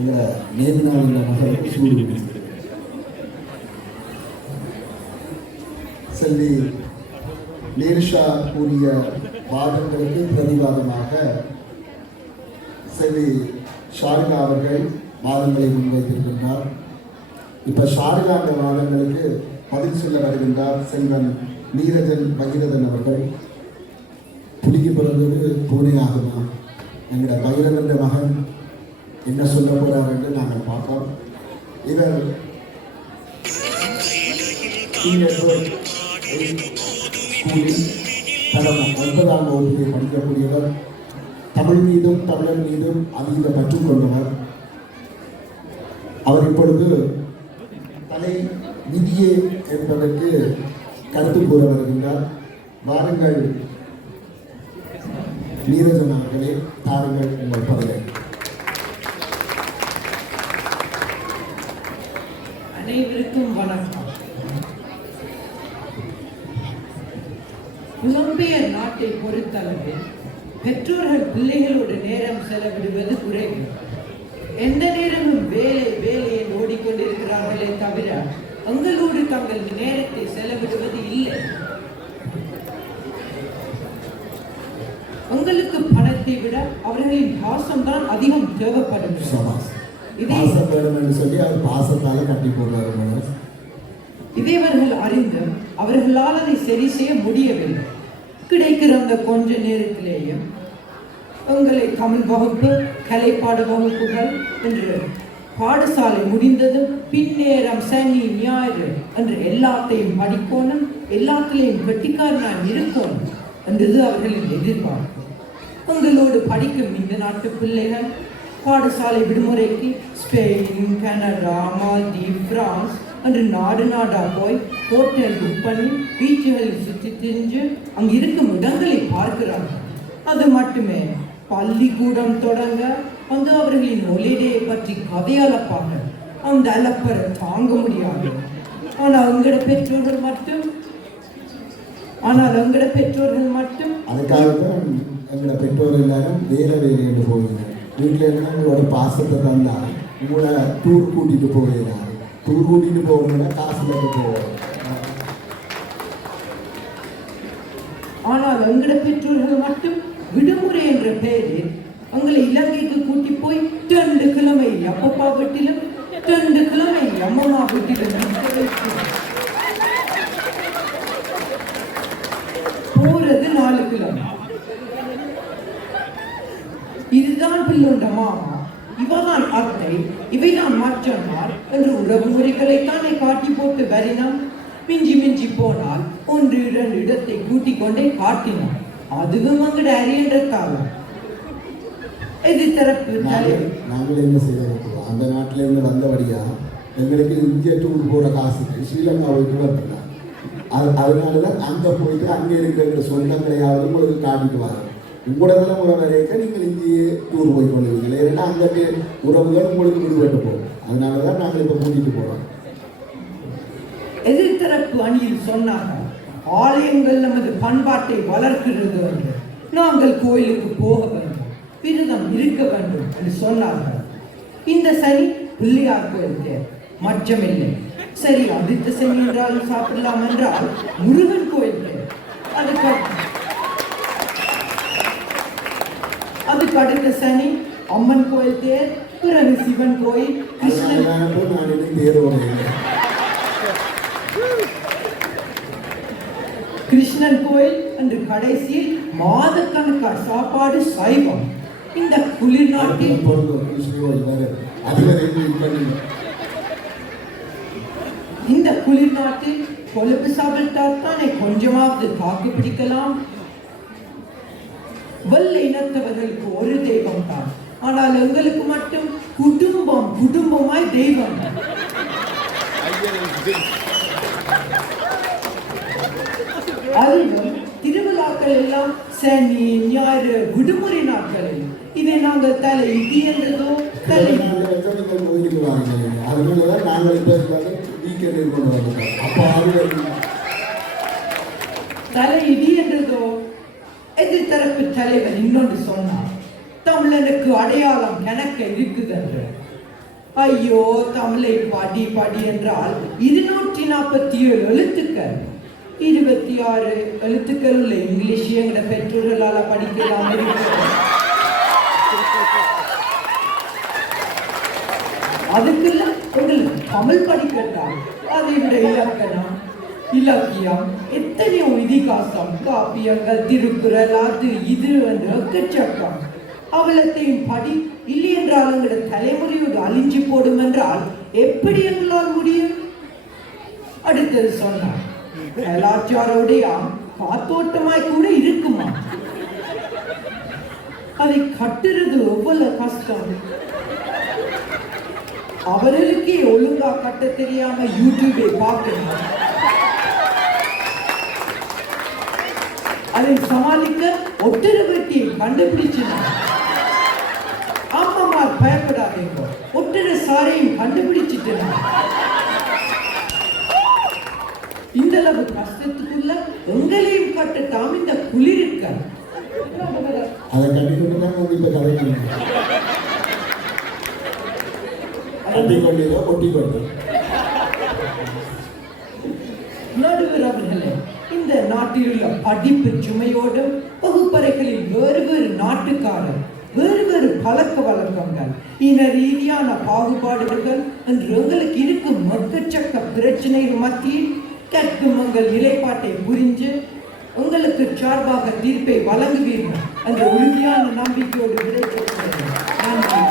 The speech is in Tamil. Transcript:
எங்களை நேர்நாள் மகள் சூடு செல்வி நேரிஷா கூறிய வாதங்களுக்கு பிரதிவாதமாக செல்வி ஷாரிகா அவர்கள் வாதங்களை முன்வைத்திருக்கின்றார். இப்போ ஷாரிகா அந்த வாதங்களுக்கு பதில் சொல்ல வருகின்றார் செல்வன் நீரஜன் பகிரதன் அவர்கள். புலிக்கு பிறந்தது பூனை ஆகுமா? எங்களோட பகிரதன் மகன் என்ன சொல்ல போறார் என்று நாங்கள் பார்ப்போம். இவர் தடம் 9ஆம் வகுப்பில் படிக்கக்கூடியவர். தமிழ் மீதும் தமிழன் மீதும் அதீத பற்று கொண்டவர். அவர் இப்பொழுது தலை விதியே என்பதற்கு கருத்து கூற வருகின்றார். வாருங்கள் நீரஜன் அவர்களே, தாருங்கள் உங்கள் பதவி. அனைவருக்கும் வணக்கம். புலம்பெயர் நாட்டை பொறுத்தளவில் பெற்றோர்கள் பிள்ளைகளோடு நேரம் செலவிடுவது குறைவு. எந்த நேரமும் வேலையை ஓடிக்கொண்டிருக்கிறார்களே தவிர எங்களோடு தங்கள் நேரத்தை செலவிடுவது இல்லை. உங்களுக்கு பணத்தை விட அவர்களின் பாசம் தான் அதிகம் தேவைப்படும். இதைவர்கள் அறிந்து அவர்களால் அதை சரி செய்ய முடியவில்லை. கிடைக்கிற அந்த கொஞ்ச நேரத்திலேயும் உங்களை தமிழ் வகுப்பு, கலைப்பாடு வகுப்புகள் என்று பாடசாலை முடிந்ததும் பின்னேரம், சனி, ஞாயிறு என்று எல்லாத்தையும் படிக்கணும், எல்லாத்திலையும் கெட்டிக்காரனாக இருக்கணும் என்றது அவர்களின் எதிர்பார்ப்பு. உங்களோடு படிக்கும் இந்த நாட்டு பிள்ளைகள் பாடசாலை விடுமுறைக்கு ஸ்பெயின், கனடா, மால்தீவ், பிரான்ஸ் என்று நாடா போய் ஹோட்டல் புக் பண்ணி பீச்சுகளில் சுற்றி திரிஞ்சு அங்கு இருக்கும் இடங்களை பார்க்கிறார்கள். அது மட்டுமே பள்ளிக்கூடம் தொடங்க வந்து அவர்களின் ஹாலிடேயை பற்றி கதையளப்பாங்க. அந்த அலப்பரை தாங்க முடியாது. ஆனால் எங்களோட பெற்றோர்கள் மட்டும் அதுக்காகத்தான் எங்களோட பெற்றோர் எல்லாரும் வேற என்று போகிறாங்க. வீட்டில் இருந்தால் உங்களோட பாசத்தை தந்தால் உங்களோட டூர் கூட்டிகிட்டு போகிறாங்க. டூர் கூட்டிகிட்டு போகணும்னா காசு கட்டு போவோம். ஆனால் எங்களோட பெற்றோர்கள் மட்டும் விடுமுறை என்ற பெயரில் உங்களை இலங்கைக்கு கூட்டி போய் 2 கிழமை அப்பப்பா வீட்டிலும் 2 கிழமை அம்மம்மா வீட்டிலும் போறது 4 கிழமை. இதுதான் பிள்ளைண்ட மாமா, இவதான் அத்தை, இவைதான் மற்றனார் என்று உறவு முறைகளைத்தானே காட்டி போட்டு வரினம். மிஞ்சி போனால் 1-2 இடத்தை கூட்டிக் கொண்டே காட்டினார். அதுவும் அங்கட அறியன்ற காலம். எதிர்த்தரப்பு நாங்கள் என்ன செய்யறோம், அந்த நாட்டில இருந்து வந்தபடியா எங்களுக்கு இந்திய டூர் போற காசுக்கு ஸ்ரீலங்காவுக்கு வரலாம். அதனாலதான் அங்க போயிட்டு அங்கே இருக்கிற சொந்தங்களையாவது உங்களுக்கு காட்டிட்டு வரோம். உங்களோட உறவு வரைக்கும் நீங்கள் இங்கேயே டூர் போய் கொள்ளுவீங்க. ஏன்னா அங்கே உறவுகள் உங்களுக்கு விடுபட்டு போகும். அதனாலதான் நாங்கள் இப்ப கூட்டிட்டு போறோம். எதிர்த்தரப்பு அணியில் சொன்னார்கள், ஆலயங்கள் நமது பண்பாட்டை வளர்க்கிறது என்று, நாங்கள் கோயிலுக்கு போக வேண்டும், விரதம் இருக்க வேண்டும் என்று சொன்னார்கள். இந்த சனி பிள்ளையார் கோயில் தேர் மற்றமில்லை. சரி, அடுத்த சனி என்றால் சாப்பிடலாம் என்றால் முருகன் கோயில் தேர். அதுக்கு அடுத்த சனி அம்மன் கோயில் தேர், பிறகு சிவன் கோயில், கிருஷ்ணன் கோயில் என்று கடைசியில் மாதக்கணக்கான சாப்பாடு சைவம். இந்த குளிர் நாட்டில் கொழுப்பு சாப்பிட்டால் தானே கொஞ்சமாவது தாக்கு பிடிக்கலாம். வெள்ளை இனத்தவர்களுக்கு ஒரு தெய்வம் தான், ஆனால் எங்களுக்கு மட்டும் குடும்பமாய் தெய்வம். அதுவும் திருவிழாக்கள் எல்லாம் சனி, ஞாயிறு, விடுமுறை நாட்களில். இதை நாங்கள் தலை இடி என்றதோ தலை இடி என்றதோ எதிர்த்தரப்பு தலைவர் இன்னொன்று சொன்னார், தமிழனுக்கு அடையாளம் கணக்க இருக்குது என்று. ஐயோ தமிழை பாடி பாடி என்றால் 247 எழுத்துக்கள், 26 எழுத்துக்கள் உள்ள இங்கிலீஷ் எங்கட பெற்றோர்களால படிக்கலாம். அதுக்குள்ள உங்களுக்கு தமிழ் படிக்கட்டால் அதை விட இலக்கணம், இலக்கியம், எத்தனையோ இதிகாசம், காப்பியங்கள், திருக்குறள், அது இது என்று எக்கச்சக்கம். அவலத்தையும் படி, இல்லை என்றால் எங்களோட தலைமுறையோடு அழிஞ்சு போடும் என்றால் எப்படி எங்களால் முடியும்? அடுத்தது சொன்னார், கலாச்சாரோடைய காத்தோட்டமாய் கூட இருக்குமா? அதை கட்டுறது எவ்வளவு கஷ்டம். அவர்களுக்கே ஒழுங்கா கட்ட தெரியாம யூடியூபை பார்க்கணும். அதை சமாளிக்க ஒட்டர வெட்டியை கண்டுபிடிச்சினா. அம்மா பயப்படாதீங்க, ஒட்டர சாரையும் கண்டுபிடிச்சிட்டேன். இந்த அளவு கஷ்டத்துக்குள்ள எங்களையும் கட்டட்டாம இந்த குளிர்க்க அதை கண்டிப்பா இப்ப கதைக்கணும். நடுவர் அவர்களே, இந்த நாட்டில் உள்ள படிப்பு சுமையோடும் வகுப்பறைகளில் வேறு வேறு நாட்டுக்காரர், வேறு வேறு பழக்க வழக்கங்கள், இன ரீதியான பாகுபாடுகள் என்று எங்களுக்கு இருக்கும் மக்கச்சக்க பிரச்சனைகள் மத்தியில் கற்கும் உங்கள் நிலைப்பாட்டை புரிஞ்சு உங்களுக்கு சார்பாக தீர்ப்பை வழங்குவீர்கள் என்ற உறுதியான நம்பிக்கையோடு விடை சொல்கிறேன். நன்றி.